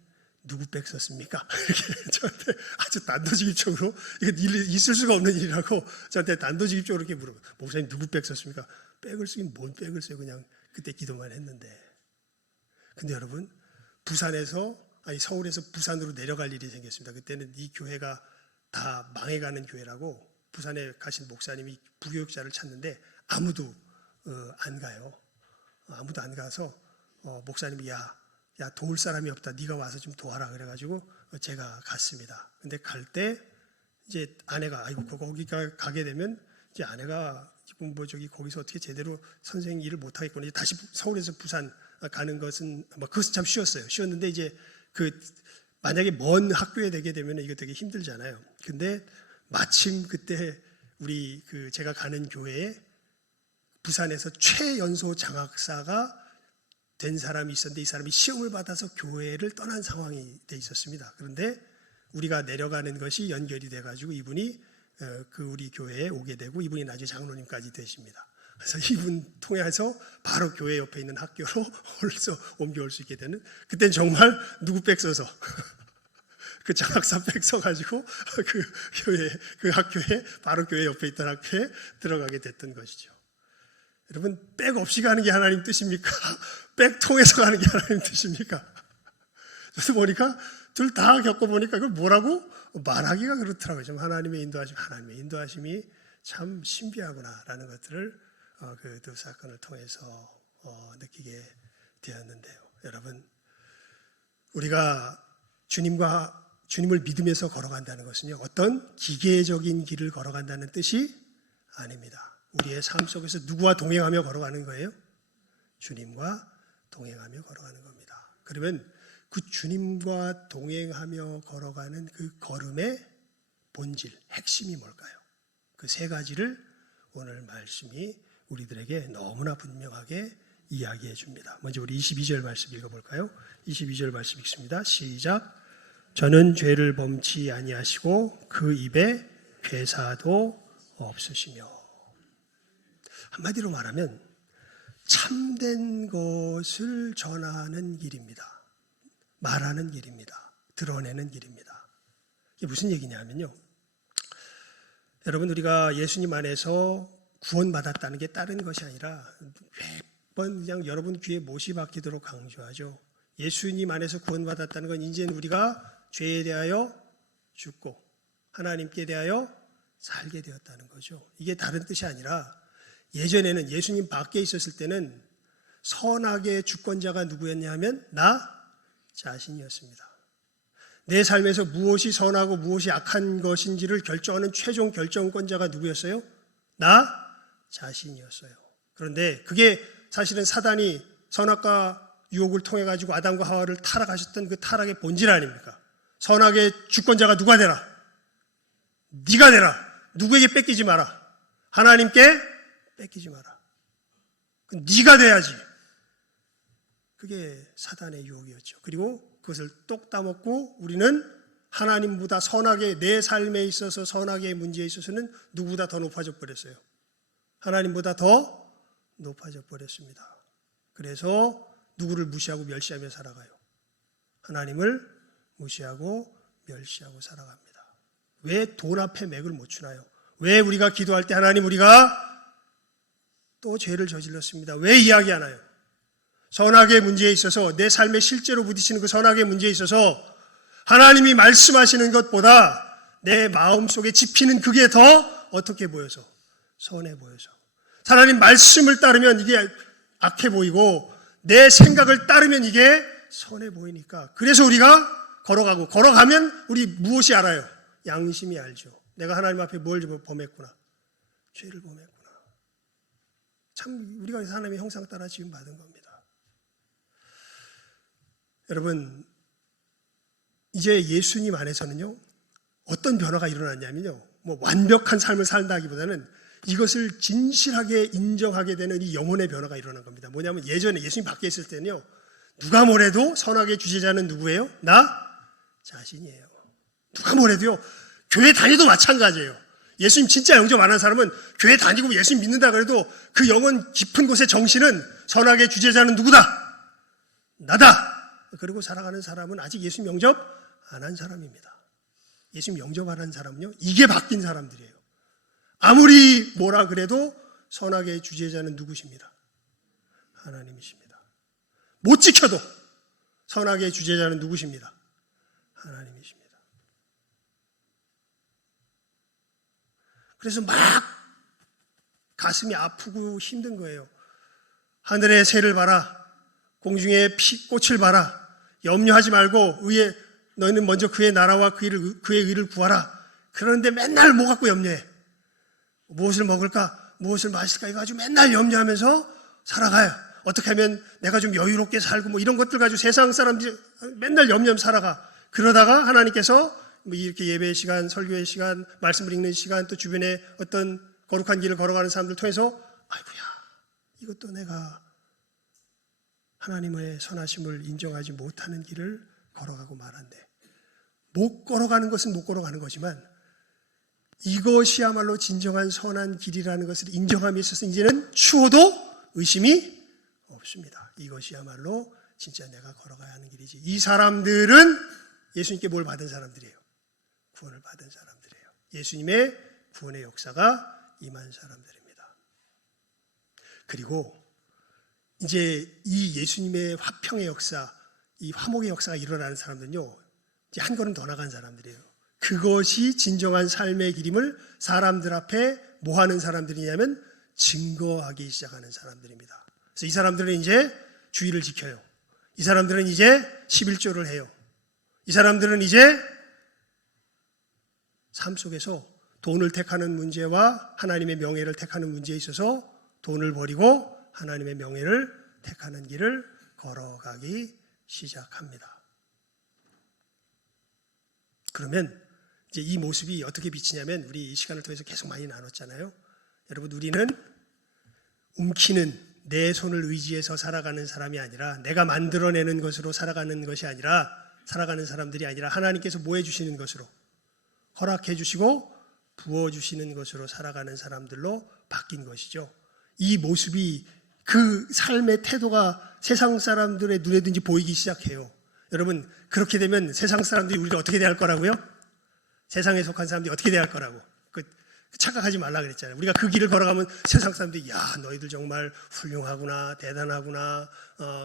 누구 백 썼습니까? 이렇게 저한테 아주 단도직입적으로, 이게 있을 수가 없는 일이라고 저한테 단도직입적으로 이렇게 물어봐. 목사님 누구 백 썼습니까? 백을 쓰긴 뭔 백을 써요? 그냥 그때 기도만 했는데. 근데 여러분, 서울에서 부산으로 내려갈 일이 생겼습니다. 그때는 이 교회가 다 망해가는 교회라고 부산에 가신 목사님이 부교육자를 찾는데 아무도 안 가요. 아무도 안 가서 목사님이 야 도울 사람이 없다. 네가 와서 좀 도와라. 그래가지고 제가 갔습니다. 근데 갈 때 이제 아내가 거기 가게 되면 이제 아내가 지금 거기서 어떻게 제대로 선생 일을 못 하겠구나. 이제 다시 서울에서 부산 가는 것은 그것은 참 쉬웠어요. 쉬웠는데 이제 만약에 먼 학교에 되게 되면 이거 되게 힘들잖아요. 근데 마침 그때 제가 가는 교회에 부산에서 최연소 장학사가 된 사람이 있었는데 이 사람이 시험을 받아서 교회를 떠난 상황이 돼 있었습니다. 그런데 우리가 내려가는 것이 연결이 돼가지고 이분이 우리 교회에 오게 되고 이분이 나중에 장로님까지 되십니다. 그래서 이분 통해서 바로 교회 옆에 있는 학교로 옮겨올 수 있게 되는, 그때는 정말 누구 백 써서 그 장학사 백 써가지고 그 학교에 바로 교회 옆에 있던 학교에 들어가게 됐던 것이죠. 여러분, 백 없이 가는 게 하나님 뜻입니까? 백 통해서 가는 게 하나님 뜻입니까? 저도 보니까 둘 다 겪어보니까 그걸 뭐라고 말하기가 그렇더라고요. 좀 하나님의 인도하심이 참 신비하구나라는 것들을 그 두 사건을 통해서 느끼게 되었는데요. 여러분, 우리가 주님을 믿으면서 걸어간다는 것은요, 어떤 기계적인 길을 걸어간다는 뜻이 아닙니다. 우리의 삶 속에서 누구와 동행하며 걸어가는 거예요? 주님과 동행하며 걸어가는 겁니다. 그러면 그 주님과 동행하며 걸어가는 그 걸음의 본질, 핵심이 뭘까요? 그 세 가지를 오늘 말씀이 우리들에게 너무나 분명하게 이야기해 줍니다. 먼저 우리 22절 말씀 읽어볼까요? 22절 말씀 읽습니다. 시작. 저는 죄를 범치 아니하시고 그 입에 괴사도 없으시며. 한마디로 말하면 참된 것을 전하는 길입니다. 말하는 길입니다. 드러내는 길입니다. 이게 무슨 얘기냐면요, 여러분, 우리가 예수님 안에서 구원받았다는 게 다른 것이 아니라 매번 그냥 여러분 귀에 못이 박히도록 강조하죠. 예수님 안에서 구원받았다는 건 이제는 우리가 죄에 대하여 죽고 하나님께 대하여 살게 되었다는 거죠. 이게 다른 뜻이 아니라 예전에는 예수님 밖에 있었을 때는 선악의 주권자가 누구였냐 하면 나 자신이었습니다. 내 삶에서 무엇이 선하고 무엇이 악한 것인지를 결정하는 최종 결정권자가 누구였어요? 나 자신이었어요. 그런데 그게 사실은 사단이 선악과 유혹을 통해 가지고 아담과 하와를 타락하셨던 그 타락의 본질 아닙니까? 선악의 주권자가 누가 되라? 네가 되라. 누구에게 뺏기지 마라. 하나님께 뺏기지 마라. 네가 돼야지. 그게 사단의 유혹이었죠. 그리고 그것을 똑 따먹고 우리는 하나님보다 선하게, 내 삶에 있어서 선하게 문제에 있어서는 누구보다 더 높아져 버렸어요. 하나님보다 더 높아져 버렸습니다. 그래서 누구를 무시하고 멸시하며 살아가요? 하나님을 무시하고 멸시하고 살아갑니다. 왜 돈 앞에 맥을 못 추나요? 왜 우리가 기도할 때 하나님 우리가 또 죄를 저질렀습니다. 왜 이야기하나요? 선악의 문제에 있어서 내 삶에 실제로 부딪히는 그 선악의 문제에 있어서 하나님이 말씀하시는 것보다 내 마음속에 집히는 그게 더 어떻게 보여서? 선해 보여서. 하나님 말씀을 따르면 이게 악해 보이고 내 생각을 따르면 이게 선해 보이니까 그래서 우리가 걸어가면 우리 무엇이 알아요? 양심이 알죠. 내가 하나님 앞에 뭘 범했구나. 죄를 범했구나. 참 우리가 하나님의 형상 따라 지음 받은 겁니다. 여러분 이제 예수님 안에서는요 어떤 변화가 일어났냐면요 뭐 완벽한 삶을 산다기보다는 이것을 진실하게 인정하게 되는 이 영혼의 변화가 일어난 겁니다. 뭐냐면 예전에 예수님 밖에 있을 때는요 누가 뭐래도 선악의 주제자는 누구예요? 나 자신이에요. 누가 뭐래도요 교회 다니도 마찬가지예요. 예수님 진짜 영접 안 한 사람은 교회 다니고 예수님 믿는다 그래도 그 영혼 깊은 곳의 정신은 선악의 주제자는 누구다? 나다. 그리고 살아가는 사람은 아직 예수님 영접 안 한 사람입니다. 예수님 영접 안 한 사람은요 이게 바뀐 사람들이에요. 아무리 뭐라 그래도 선악의 주제자는 누구십니다? 하나님이십니다. 못 지켜도 선악의 주제자는 누구십니다? 하나님이십니다. 그래서 막 가슴이 아프고 힘든 거예요. 하늘의 새를 봐라. 공중의 꽃을 봐라. 염려하지 말고 너희는 먼저 그의 나라와 그의 의를 구하라. 그런데 맨날 뭐 갖고 염려해? 무엇을 먹을까? 무엇을 마실까? 이거 가지고 맨날 염려하면서 살아가요. 어떻게 하면 내가 좀 여유롭게 살고 뭐 이런 것들 가지고 세상 사람들이 맨날 염려하면서 살아가. 그러다가 하나님께서 뭐 이렇게 예배의 시간, 설교의 시간, 말씀을 읽는 시간, 또 주변에 어떤 거룩한 길을 걸어가는 사람들 통해서 아이고야, 이것도 내가 하나님의 선하심을 인정하지 못하는 길을 걸어가고 말았네. 못 걸어가는 것은 못 걸어가는 거지만 이것이야말로 진정한 선한 길이라는 것을 인정함에 있어서 이제는 추워도 의심이 없습니다. 이것이야말로 진짜 내가 걸어가야 하는 길이지. 이 사람들은 예수님께 뭘 받은 사람들이에요? 구원을 받은 사람들이에요. 예수님의 구원의 역사가 임한 사람들입니다. 그리고 이제 이 예수님의 화평의 역사, 이 화목의 역사가 일어나는 사람들은요, 이제 한 걸음 더 나간 사람들이에요. 그것이 진정한 삶의 길임을 사람들 앞에 뭐 하는 사람들이냐면 증거하기 시작하는 사람들입니다. 그래서 이 사람들은 이제 주의를 지켜요. 이 사람들은 이제 11조를 해요. 이 사람들은 이제 삶 속에서 돈을 택하는 문제와 하나님의 명예를 택하는 문제에 있어서 돈을 버리고 하나님의 명예를 택하는 길을 걸어가기 시작합니다. 그러면 이제 이 모습이 어떻게 비치냐면 우리 이 시간을 통해서 계속 많이 나눴잖아요. 여러분 우리는 움키는 내 손을 의지해서 살아가는 사람이 아니라 내가 만들어내는 것으로 살아가는 것이 아니라 살아가는 사람들이 아니라 하나님께서 뭐 해주시는 것으로 허락해 주시고 부어주시는 것으로 살아가는 사람들로 바뀐 것이죠. 이 모습이 그 삶의 태도가 세상 사람들의 눈에든지 보이기 시작해요. 여러분 그렇게 되면 세상 사람들이 우리를 어떻게 대할 거라고요? 세상에 속한 사람들이 어떻게 대할 거라고 착각하지 말라 그랬잖아요. 우리가 그 길을 걸어가면 세상 사람들이 야 너희들 정말 훌륭하구나 대단하구나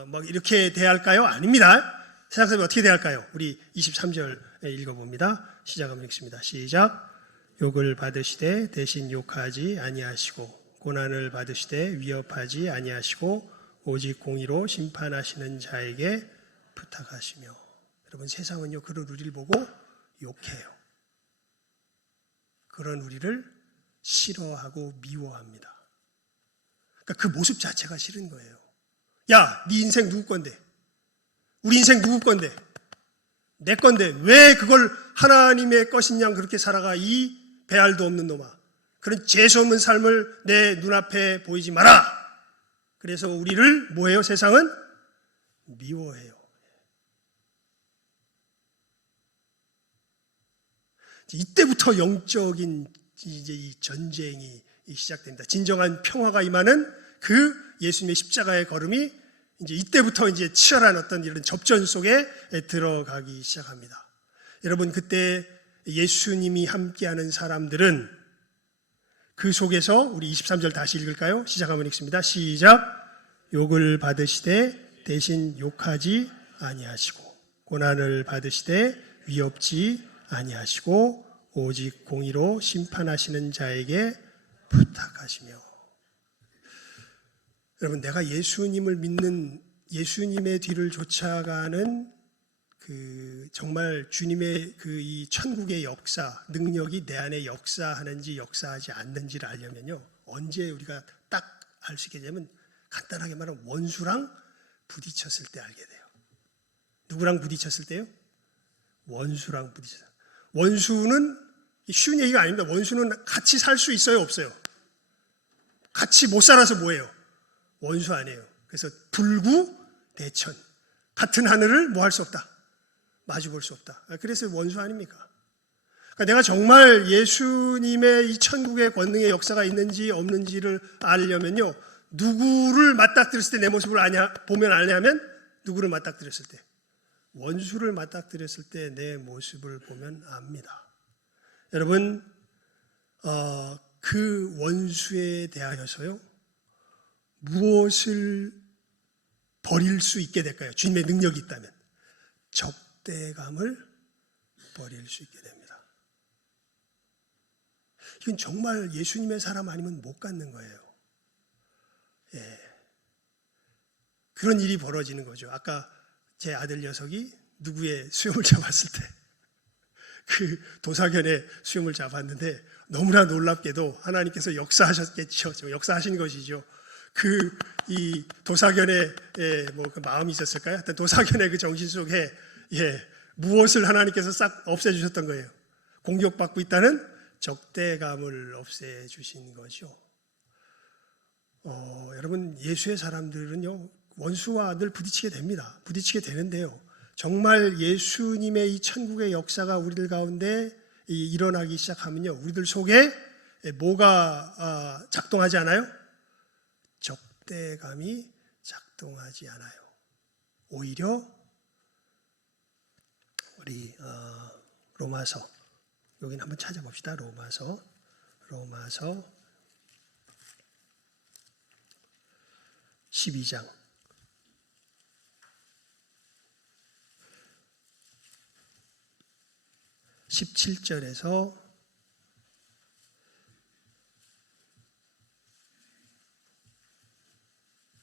막 이렇게 대할까요? 아닙니다. 세상 사람이 어떻게 대할까요? 우리 23절 읽어봅니다. 시작하면 읽습니다. 시작. 욕을 받으시되 대신 욕하지 아니하시고 고난을 받으시되 위협하지 아니하시고 오직 공의로 심판하시는 자에게 부탁하시며. 여러분 세상은요 그런 우리를 보고 욕해요. 그런 우리를 싫어하고 미워합니다. 그러니까 그 모습 자체가 싫은 거예요. 야, 네 인생 누구 건데? 우리 인생 누구 건데? 내 건데 왜 그걸 하나님의 것인 양 그렇게 살아가 이 배알도 없는 놈아. 그런 재수 없는 삶을 내 눈앞에 보이지 마라. 그래서 우리를 뭐해요? 세상은 미워해요. 이때부터 영적인 이제 이 전쟁이 시작됩니다. 진정한 평화가 임하는 그 예수님의 십자가의 걸음이 이제 이때부터 이제 치열한 어떤 이런 접전 속에 들어가기 시작합니다. 여러분, 그때 예수님이 함께하는 사람들은 그 속에서 우리 23절 다시 읽을까요? 시작 한번 읽습니다. 시작. 욕을 받으시되 대신 욕하지 아니하시고 고난을 받으시되 위협지 아니하시고 오직 공의로 심판하시는 자에게 부탁하시며. 여러분, 내가 예수님을 믿는, 예수님의 뒤를 쫓아가는 그 정말 주님의 그 이 천국의 역사, 능력이 내 안에 역사하는지 역사하지 않는지를 알려면요, 언제 우리가 딱 알 수 있게 되면 간단하게 말하면 원수랑 부딪혔을 때 알게 돼요. 누구랑 부딪혔을 때요? 원수랑 부딪혔어요. 원수는 쉬운 얘기가 아닙니다. 원수는 같이 살 수 있어요, 없어요? 같이 못 살아서 뭐예요? 원수 아니에요. 그래서 불구대천, 같은 하늘을 뭐 할 수 없다, 마주 볼 수 없다. 그래서 원수 아닙니까? 그러니까 내가 정말 예수님의 이 천국의 권능의 역사가 있는지 없는지를 알려면요, 누구를 맞닥뜨렸을 때 내 모습을 보면 아냐면, 누구를 맞닥뜨렸을 때, 원수를 맞닥뜨렸을 때 내 모습을 보면 압니다. 여러분, 그 원수에 대하여서요, 무엇을 버릴 수 있게 될까요? 주님의 능력이 있다면 적대감을 버릴 수 있게 됩니다. 이건 정말 예수님의 사람 아니면 못 갖는 거예요. 예. 그런 일이 벌어지는 거죠. 아까 제 아들 녀석이 누구의 수염을 잡았을 때, 그 도사견의 수염을 잡았는데 너무나 놀랍게도 하나님께서 역사하셨겠죠. 역사하신 것이죠. 이 도사견의 그 마음이 있었을까요? 하여튼 도사견의 그 정신 속에 무엇을 하나님께서 싹 없애주셨던 거예요. 공격받고 있다는 적대감을 없애주신 거죠. 여러분, 예수의 사람들은요, 원수와 늘 부딪히게 됩니다. 부딪히게 되는데요, 정말 예수님의 이 천국의 역사가 우리들 가운데 일어나기 시작하면요, 우리들 속에 뭐가 작동하지 않아요? 적대감이 작동하지 않아요. 오히려 우리 로마서, 여기는 한번 찾아봅시다. 로마서 12장 17절에서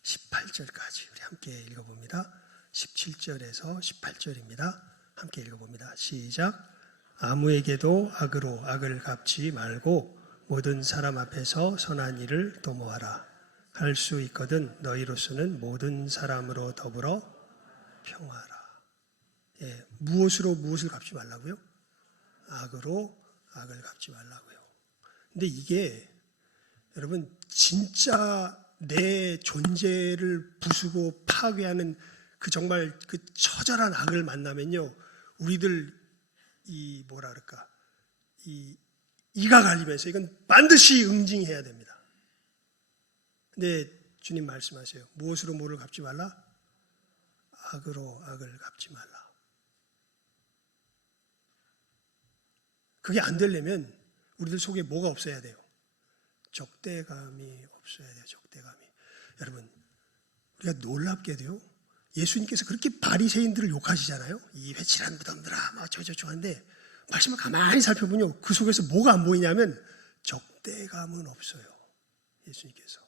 18절까지 우리 함께 읽어봅니다. 17절에서 18절입니다. 함께 읽어봅니다. 시작. 아무에게도 악으로 악을 갚지 말고 모든 사람 앞에서 선한 일을 도모하라. 할 수 있거든 너희로서는 모든 사람으로 더불어 평화하라. 무엇으로 무엇을 갚지 말라고요? 악으로 악을 갚지 말라고요. 근데 이게 여러분, 진짜 내 존재를 부수고 파괴하는 그 정말 그 처절한 악을 만나면요, 우리들 이가 갈리면서 이건 반드시 응징해야 됩니다. 근데 주님 말씀하세요. 무엇으로 뭐를 갚지 말라? 악으로 악을 갚지 말라. 그게 안 되려면 우리들 속에 뭐가 없어야 돼요? 적대감이 없어야 돼요. 적대감이. 여러분, 우리가 놀랍게도요, 예수님께서 그렇게 바리새인들을 욕하시잖아요. 이 회칠한 무덤들아, 막 저저저 한데, 말씀을 가만히 살펴보면요, 그 속에서 뭐가 안 보이냐면 적대감은 없어요. 예수님께서.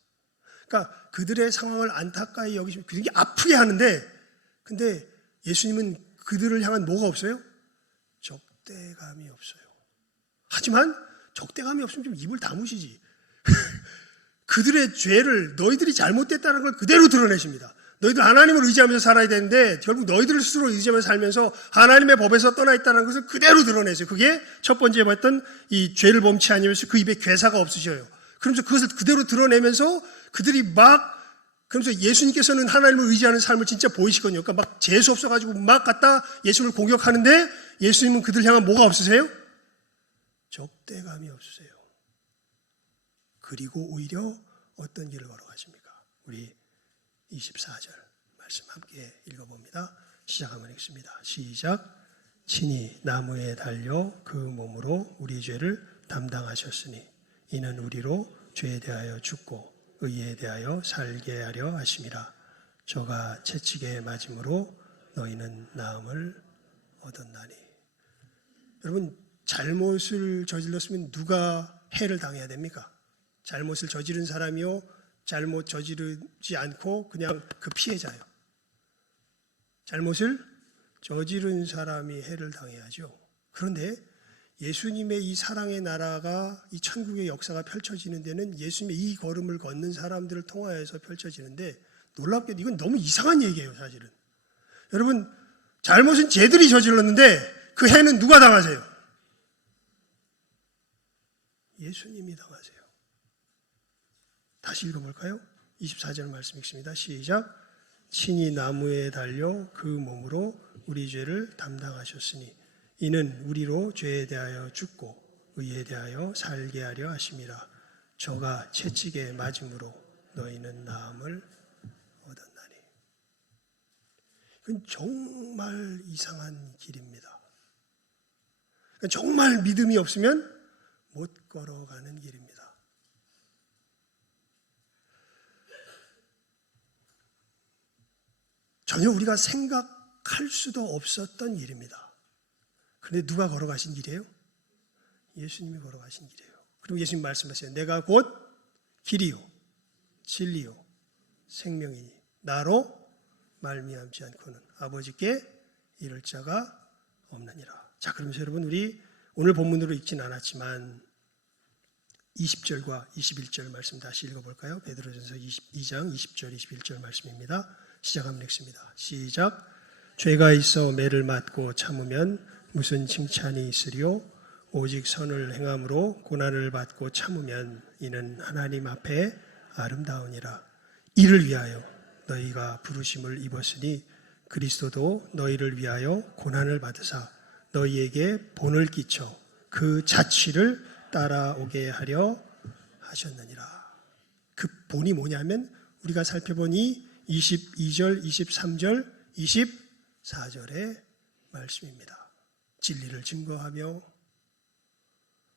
그러니까 그들의 상황을 안타까이 여기시면 그들이 아프게 하는데, 근데 예수님은 그들을 향한 뭐가 없어요? 적대감이 없어요. 하지만 적대감이 없으면 좀 입을 다무시지. 그들의 죄를, 너희들이 잘못됐다는 걸 그대로 드러내십니다. 너희들 하나님을 의지하면서 살아야 되는데 결국 너희들 스스로 의지하면서 살면서 하나님의 법에서 떠나 있다는 것을 그대로 드러내세요. 그게 첫 번째 봤던 이 죄를 범치 아니면서 그 입에 괴사가 없으셔요. 그러면서 그것을 그대로 드러내면서 그들이 그러면서 예수님께서는 하나님을 의지하는 삶을 진짜 보이시거든요. 그러니까 막 재수 없어가지고 막 갖다 예수님을 공격하는데 예수님은 그들 향한 뭐가 없으세요? 적대감이 없으세요. 그리고 오히려 어떤 길을 걸어가십니까? 우리 24절 말씀 함께 읽어봅니다. 시작하면 읽습니다. 시작. 친히 나무에 달려 그 몸으로 우리 죄를 담당하셨으니 이는 우리로 죄에 대하여 죽고 의에 대하여 살게 하려 하심이라. 저가 채찍에 맞음으로 너희는 나음을 얻었나니. 여러분, 잘못을 저질렀으면 누가 해를 당해야 됩니까? 잘못을 저지른 사람이요, 잘못 저지르지 않고 그냥 그 피해자요. 잘못을 저지른 사람이 해를 당해야죠. 그런데 예수님의 이 사랑의 나라가, 이 천국의 역사가 펼쳐지는 데는 예수님의 이 걸음을 걷는 사람들을 통하여서 펼쳐지는데, 놀랍게도 이건 너무 이상한 얘기예요, 사실은. 여러분, 잘못은 쟤들이 저질렀는데 그 해는 누가 당하세요? 예수님이 당하세요. 다시 읽어볼까요? 24절 말씀 읽습니다. 시작. 친히 나무에 달려 그 몸으로 우리 죄를 담당하셨으니 이는 우리로 죄에 대하여 죽고 의에 대하여 살게 하려 하심이라. 저가 채찍에 맞음으로 너희는 나음을 얻었나니. 이건 정말 이상한 길입니다. 정말 믿음이 없으면 못 걸어가는 길입니다. 전혀 우리가 생각할 수도 없었던 일입니다. 그런데 누가 걸어가신 길이에요? 예수님이 걸어가신 길이에요. 그리고 예수님 말씀하세요. 내가 곧 길이요 진리요 생명이니 나로 말미암지 않고는 아버지께 이를 자가 없느니라. 자, 그러면서 여러분, 우리 오늘 본문으로 읽진 않았지만 20절과 21절 말씀 다시 읽어볼까요? 베드로전서 22장 20절 21절 말씀입니다. 시작하면 읽습니다. 시작. 죄가 있어 매를 맞고 참으면 무슨 칭찬이 있으리요? 오직 선을 행함으로 고난을 받고 참으면 이는 하나님 앞에 아름다우니라. 이를 위하여 너희가 부르심을 입었으니 그리스도도 너희를 위하여 고난을 받으사 너희에게 본을 끼쳐 그 자취를 따라오게 하려 하셨느니라. 그 본이 뭐냐면 우리가 살펴보니 22절, 23절, 24절의 말씀입니다. 진리를 증거하며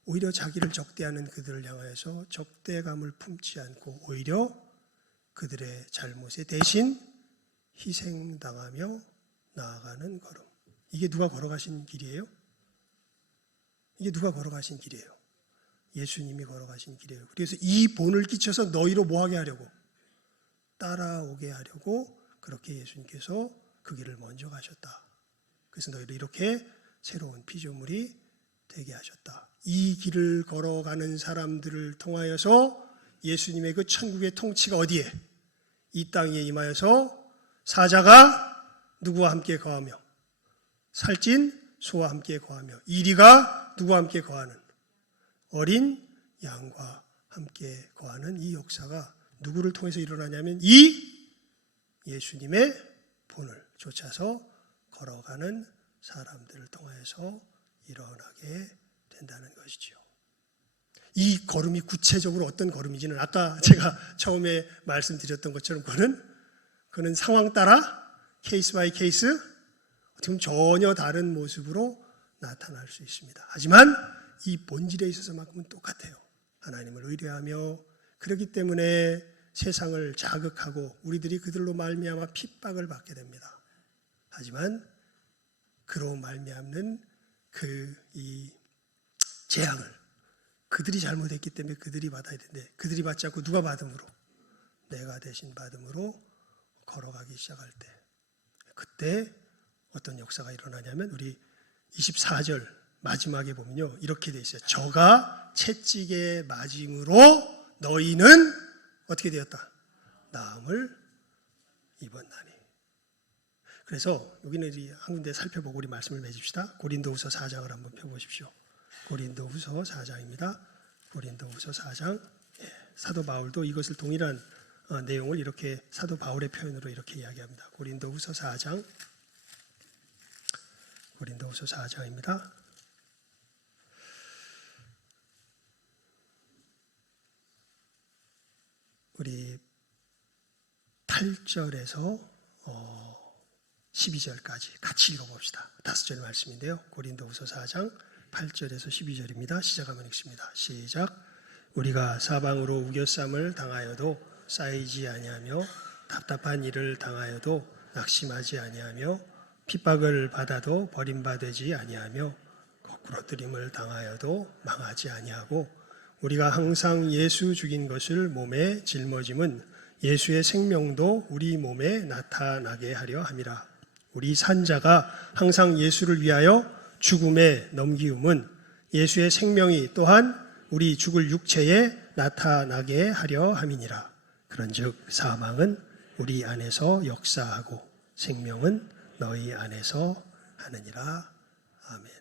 오히려 자기를 적대하는 그들을 향하여서 적대감을 품지 않고 오히려 그들의 잘못에 대신 희생당하며 나아가는 걸음. 이게 누가 걸어가신 길이에요? 이게 누가 걸어가신 길이에요? 예수님이 걸어가신 길이에요. 그래서 이 본을 끼쳐서 너희로 뭐하게 하려고? 따라오게 하려고 그렇게 예수님께서 그 길을 먼저 가셨다. 그래서 너희를 이렇게 새로운 피조물이 되게 하셨다. 이 길을 걸어가는 사람들을 통하여서 예수님의 그 천국의 통치가 어디에? 이 땅에 임하여서 사자가 누구와 함께 거하며 살찐 소와 함께 거하며 이리가 누구와 함께 거하는 어린 양과 함께 거하는 이 역사가 누구를 통해서 일어나냐면 이 예수님의 본을 쫓아서 걸어가는 사람들을 통해서 일어나게 된다는 것이죠. 이 걸음이 구체적으로 어떤 걸음인지는 아까 제가 처음에 말씀드렸던 것처럼 그는 상황 따라 케이스 바이 케이스 어떻게 보면 전혀 다른 모습으로 나타날 수 있습니다. 하지만 이 본질에 있어서만큼은 똑같아요. 하나님을 의뢰하며 그렇기 때문에 세상을 자극하고 우리들이 그들로 말미암아 핍박을 받게 됩니다. 하지만 그로 말미암는 이 재앙을 그들이 잘못했기 때문에 그들이 받아야 되는데 그들이 받지 않고 누가 받음으로? 내가 대신 받음으로 걸어가기 시작할 때 그때 어떤 역사가 일어나냐면 우리 24절 마지막에 보면요 이렇게 돼 있어요. 저가 채찍에 맞음으로 너희는 어떻게 되었다? 나음을 입었나니. 그래서 여기는 한 군데 살펴보고 우리 말씀을 맺읍시다. 고린도후서 4장을 한번 펴보십시오. 고린도후서 4장입니다. 고린도후서 4장. 사도 바울도 이것을 동일한 내용을 이렇게 사도 바울의 표현으로 이렇게 이야기합니다. 고린도후서 4장. 고린도후서 4장입니다. 우리 8절에서 12절까지 같이 읽어봅시다. 5절 말씀인데요. 고린도후서 4장 8절에서 12절입니다. 시작하면 읽습니다. 시작. 우리가 사방으로 우겨쌈을 당하여도 쌓이지 아니하며 답답한 일을 당하여도 낙심하지 아니하며 핍박을 받아도 버림받지 아니하며 거꾸러뜨림을 당하여도 망하지 아니하고 우리가 항상 예수 죽인 것을 몸에 짊어짐은 예수의 생명도 우리 몸에 나타나게 하려 함이라. 우리 산자가 항상 예수를 위하여 죽음에 넘기움은 예수의 생명이 또한 우리 죽을 육체에 나타나게 하려 함이니라. 그런즉 사망은 우리 안에서 역사하고 생명은 너희 안에서 하느니라. 아멘.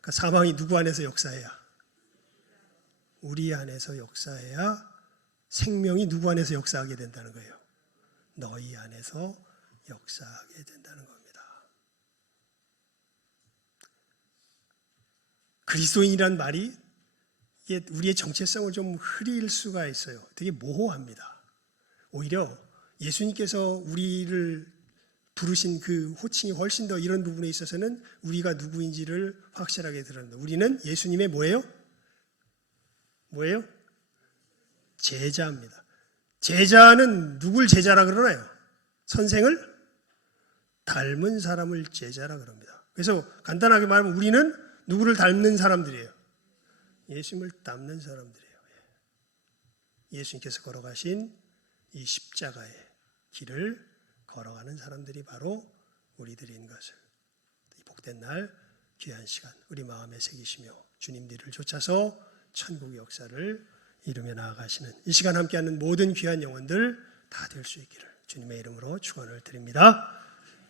그러니까 사망이 누구 안에서 역사해야? 우리 안에서 역사해야 생명이 누구 안에서 역사하게 된다는 거예요. 너희 안에서 역사하게 된다는 겁니다. 그리스도인이란 말이 이게 우리의 정체성을 좀 흐릴 수가 있어요. 되게 모호합니다. 오히려 예수님께서 우리를 부르신 그 호칭이 훨씬 더 이런 부분에 있어서는 우리가 누구인지를 확실하게 드러냅니다. 우리는 예수님의 뭐예요? 제자입니다. 제자는 누굴 제자라 그러나요? 선생을 닮은 사람을 제자라 그럽니다. 그래서 간단하게 말하면 우리는 누구를 닮는 사람들이에요? 예수님을 닮는 사람들이에요. 예수님께서 걸어가신 이 십자가의 길을 걸어가는 사람들이 바로 우리들인 것을 이 복된 날 귀한 시간 우리 마음에 새기시며 주님 뒤를 쫓아서 천국의 역사를 이루며 나아가시는 이 시간 함께하는 모든 귀한 영혼들 다 될 수 있기를 주님의 이름으로 축원을 드립니다.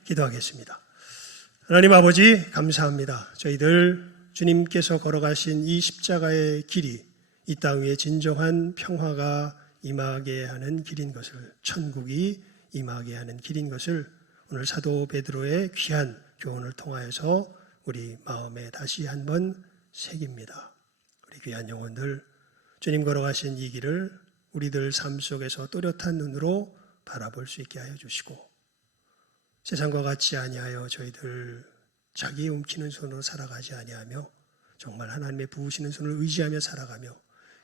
기도하겠습니다. 하나님 아버지 감사합니다. 저희들 주님께서 걸어가신 이 십자가의 길이 이 땅 위에 진정한 평화가 임하게 하는 길인 것을, 천국이 임하게 하는 길인 것을 오늘 사도 베드로의 귀한 교훈을 통하여서 우리 마음에 다시 한번 새깁니다. 우리 귀한 영혼들 주님 걸어가신 이 길을 우리들 삶 속에서 또렷한 눈으로 바라볼 수 있게 하여 주시고 세상과 같이 아니하여 저희들 자기 움키는 손으로 살아가지 아니하며 정말 하나님의 부으시는 손을 의지하며 살아가며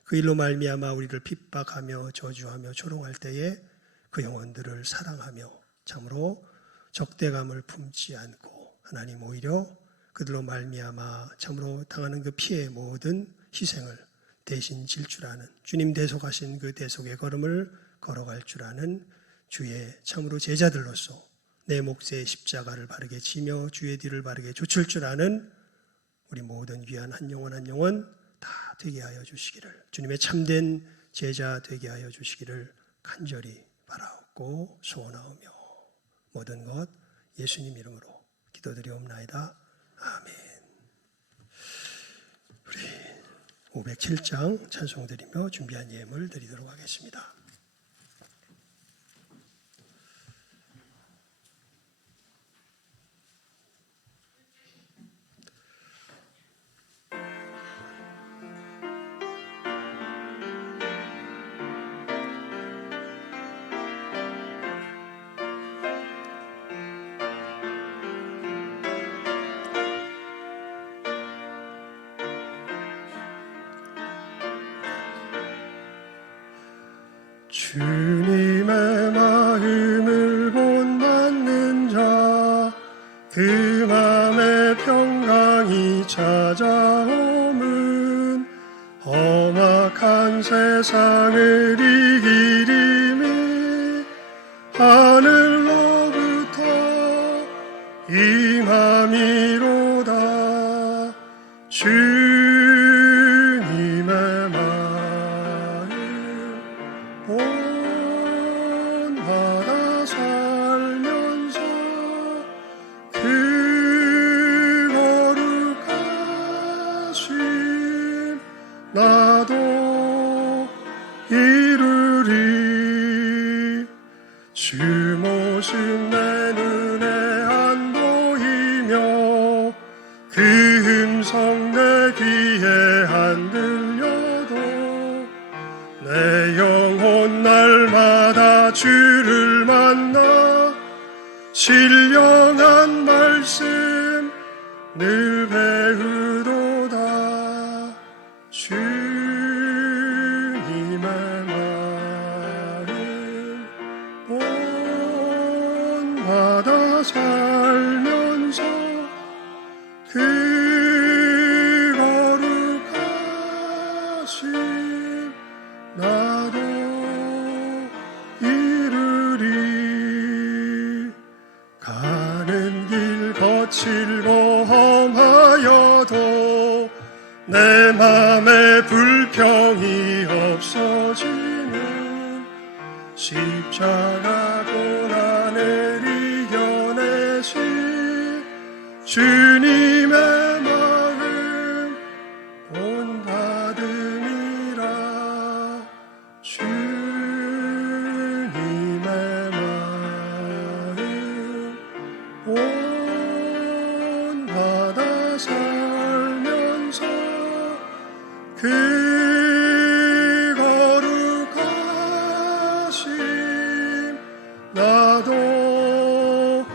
그 일로 말미암아 우리를 핍박하며 저주하며 조롱할 때에 그 영혼들을 사랑하며 참으로 적대감을 품지 않고 하나님 오히려 그들로 말미암아 참으로 당하는 그 피해 모든 희생을 대신 질 줄 아는 주님 대속하신 그 대속의 걸음을 걸어갈 줄 아는 주의 참으로 제자들로서 내 몫의 십자가를 바르게 지며 주의 뒤를 바르게 좇을 줄 아는 우리 모든 귀한 한 영혼 한 영혼 다 되게 하여 주시기를 주님의 참된 제자 되게 하여 주시기를 간절히 바라옵고 소원하오며 모든 것 예수님 이름으로 기도드리옵나이다. 아멘. 우리 507장 찬송드리며 준비한 예물 드리도록 하겠습니다. 주님의 마음을 본받는 자 그 맘에 평강이 찾아오면 험악한 세상을 이기리니 하늘로부터 임함이로다. 주님의 마음 본받아 살면서 그 거룩하심 나도 이루리. 주 모습 내 눈에 안 보이며 그 음성 내 귀에 안 들려도 내 영혼 날마다 주를 만나 신령한 말씀 늘 배우도다. 주님의 말씀 본받아 살면서 그 거룩하심 나도 이루리. 가는 길 거칠고 험하여도 내 맘에 불평이 없어지는 십자가 고난을 이겨내신 주님의 마음 본받음이라. 주님의 마음 본받아 살면서 그 거룩하심 나도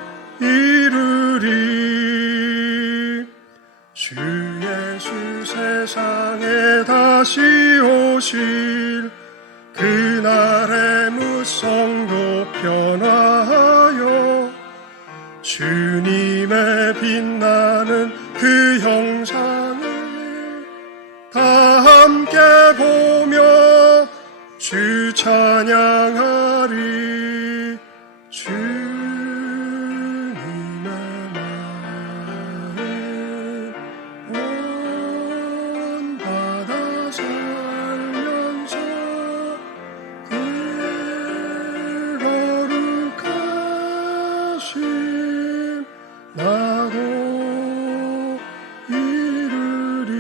이루리. 주 예수 세상에 다시 오실 그날의 무성도 변화하여 주님의 빛나는 그 형상을 다 함께 보며 주 찬양하리. 주님의 마음 본받아 살면서 그 거룩하심 나도 이루리.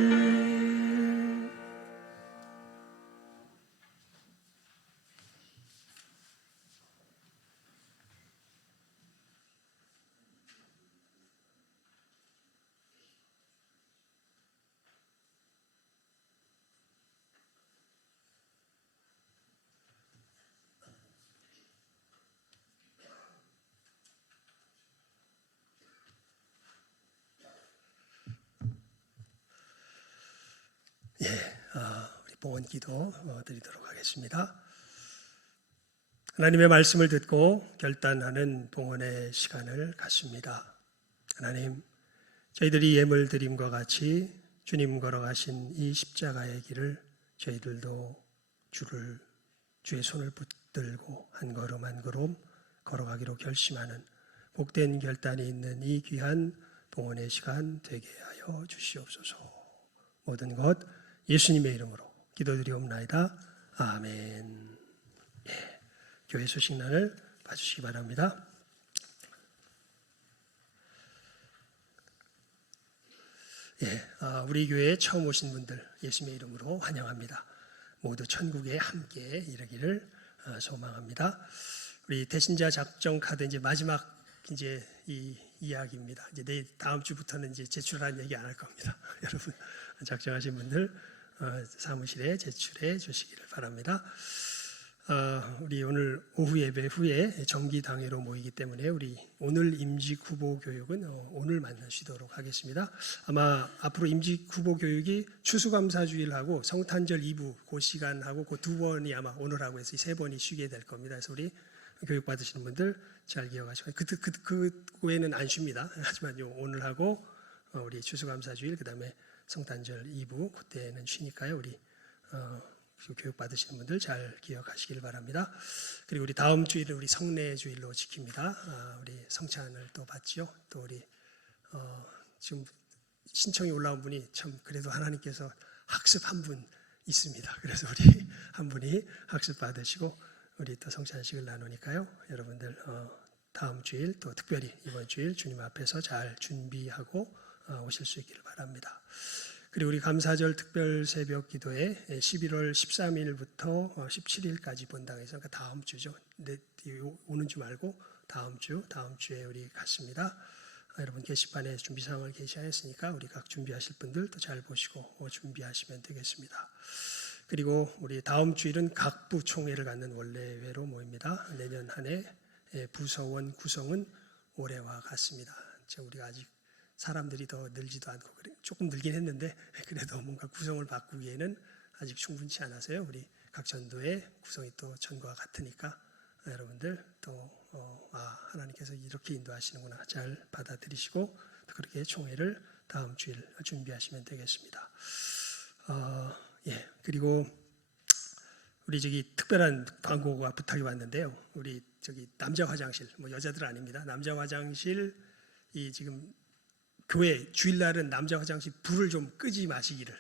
우리 봉헌 기도 드리도록 하겠습니다. 하나님의 말씀을 듣고 결단하는 봉헌의 시간을 갖습니다. 하나님, 저희들이 예물 드림과 같이 주님 걸어가신 이 십자가의 길을 저희들도 주의 손을 붙들고 한 걸음 한 걸음 걸어가기로 결심하는 복된 결단이 있는 이 귀한 봉헌의 시간 되게 하여 주시옵소서. 모든 것 예수님의 이름으로 기도드리옵나이다. 아멘. 교회 소식란을 봐주시기 바랍니다. 우리 교회에 처음 오신 분들 예수님의 이름으로 환영합니다. 모두 천국에 함께 이르기를 소망합니다. 우리 대신자 작정 카드 이제 마지막 이제 이 이야기입니다. 이제 다음 주부터는 이제 제출하는 얘기 안 할 겁니다. 여러분 작정하신 분들 사무실에 제출해 주시기를 바랍니다. 우리 오늘 오후 예배 후에 정기 당회로 모이기 때문에 우리 오늘 임직 후보 교육은 오늘 만나시도록 하겠습니다. 아마 앞으로 임직 후보 교육이 추수감사주일하고 성탄절 2부 그 시간하고 그 두 번이 아마 오늘하고 해서 세 번이 쉬게 될 겁니다. 그래서 우리 교육 받으시는 분들 잘 기억하시고 그 외에는 안 쉽니다. 하지만 오늘하고 우리 추수감사주일 그다음에 성탄절 2부 그때는 쉬니까요. 우리 교육 받으시는 분들 잘 기억하시길 바랍니다. 그리고 우리 다음 주일은 우리 성례 주일로 지킵니다. 우리 성찬을 또 받지요. 또 우리 지금 신청이 올라온 분이 참 그래도 하나님께서 학습 한 분 있습니다. 그래서 우리 한 분이 학습 받으시고 우리 또 성찬식을 나누니까요. 여러분들 다음 주일 또 특별히 이번 주일 주님 앞에서 잘 준비하고 오실 수 있기를 바랍니다. 그리고 우리 감사절 특별 새벽 기도에 11월 13일부터 17일까지 본당에서 그러니까 다음 주죠. 근데 오는 주 말고 다음 주에 우리 갔습니다. 여러분 게시판에 준비 사항을 게시하였으니까 우리 각 준비하실 분들 또 잘 보시고 준비하시면 되겠습니다. 그리고 우리 다음 주일은 각부 총회를 갖는 원래회로 모입니다. 내년 한 해 부서원 구성은 올해와 같습니다. 우리가 아직 사람들이 더 늘지도 않고 조금 늘긴 했는데 그래도 뭔가 구성을 바꾸기에는 아직 충분치 않아서요. 우리 각 전도의 구성이 또 전과 같으니까 여러분들 또 하나님께서 이렇게 인도하시는구나 잘 받아들이시고 그렇게 총회를 다음 주일 준비하시면 되겠습니다. 그리고 우리 특별한 광고가 부탁이 왔는데요. 우리 남자 화장실, 여자들 아닙니다. 남자 화장실 지금 교회 주일날은 남자 화장실 불을 좀 끄지 마시기를.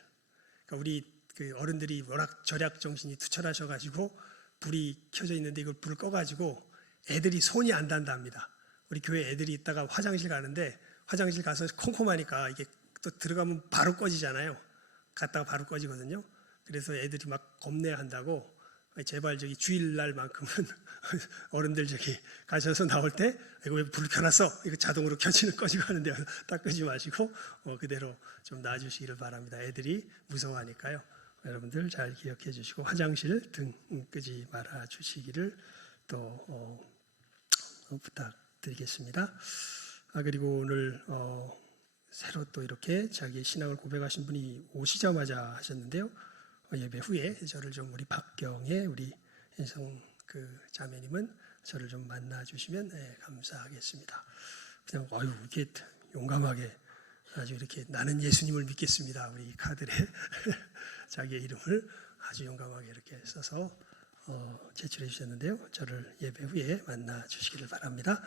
그러니까 우리 어른들이 워낙 절약 정신이 투철하셔가지고 불이 켜져 있는데 이걸 불을 꺼가지고 애들이 손이 안 단답니다. 우리 교회 애들이 있다가 화장실 가는데 화장실 가서 컴컴하니까 이게 또 들어가면 바로 꺼지잖아요. 갔다가 바로 꺼지거든요. 그래서 애들이 막 겁내한다고 제발 주일날만큼은 어른들 가셔서 나올 때 이거 왜 불 켜놨어? 이거 자동으로 켜지는 꺼지고 하는데 딱 끄지 마시고 그대로 좀 놔주시기를 바랍니다. 애들이 무서워하니까요. 여러분들 잘 기억해 주시고 화장실 등 끄지 말아 주시기를 또 부탁드리겠습니다. 그리고 오늘 새로 또 이렇게 자기의 신앙을 고백하신 분이 오시자마자 하셨는데요. 예배 후에 저를 좀 우리 박경의 우리 인성 자매님은 저를 좀 만나 주시면 감사하겠습니다. 그냥 이렇게 용감하게 아주 이렇게 나는 예수님을 믿겠습니다. 우리 카드에 자기의 이름을 아주 용감하게 이렇게 써서 제출해 주셨는데요. 저를 예배 후에 만나 주시기를 바랍니다.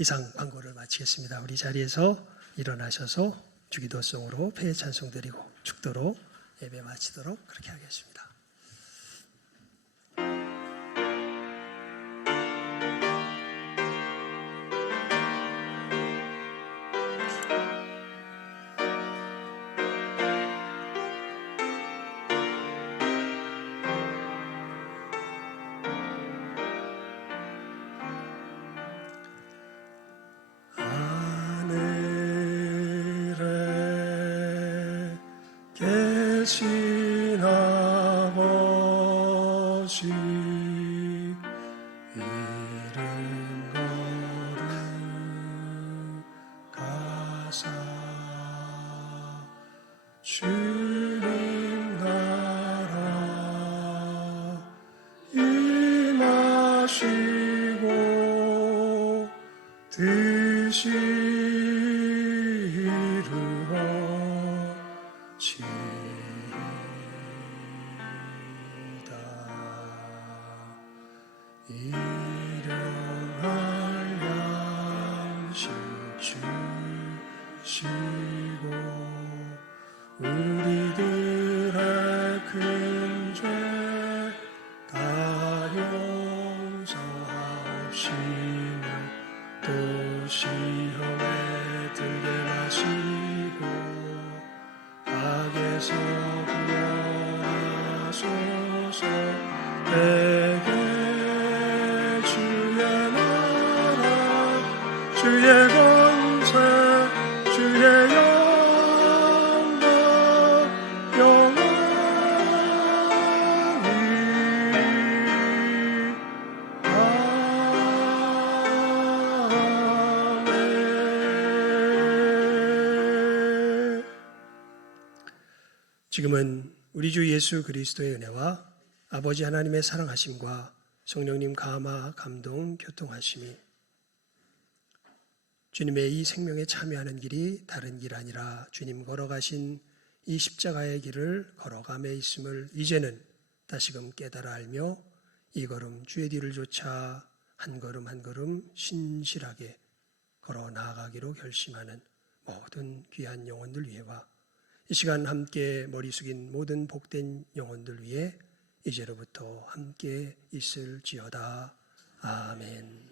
이상 광고를 마치겠습니다. 우리 자리에서 일어나셔서 주기도송으로 폐 찬송 드리고 축도로 예배 마치도록 그렇게 하겠습니다. 계신 아버지 이름 거룩하사 주님 나라 임하시고 뜻이 이루어지이다. 일용할 양식 주시고 우리들의 큰 죄 다 용서하시며 또 시험에 들게 마시고 악에서 구원하소서. 내게 주의 나라 주의 권세 주의 영광 영원히 아멘. 지금은 우리 주 예수 그리스도의 은혜와 아버지 하나님의 사랑하심과 성령님 감화 감동 교통하심이 주님의 이 생명에 참여하는 길이 다른 길 아니라 주님 걸어가신 이 십자가의 길을 걸어감에 있음을 이제는 다시금 깨달아 알며 이 걸음 주의 뒤를 쫓아 한 걸음 한 걸음 신실하게 걸어 나아가기로 결심하는 모든 귀한 영혼들 위해와 이 시간 함께 머리 숙인 모든 복된 영혼들 위해 이제로부터 함께 있을지어다. 아멘.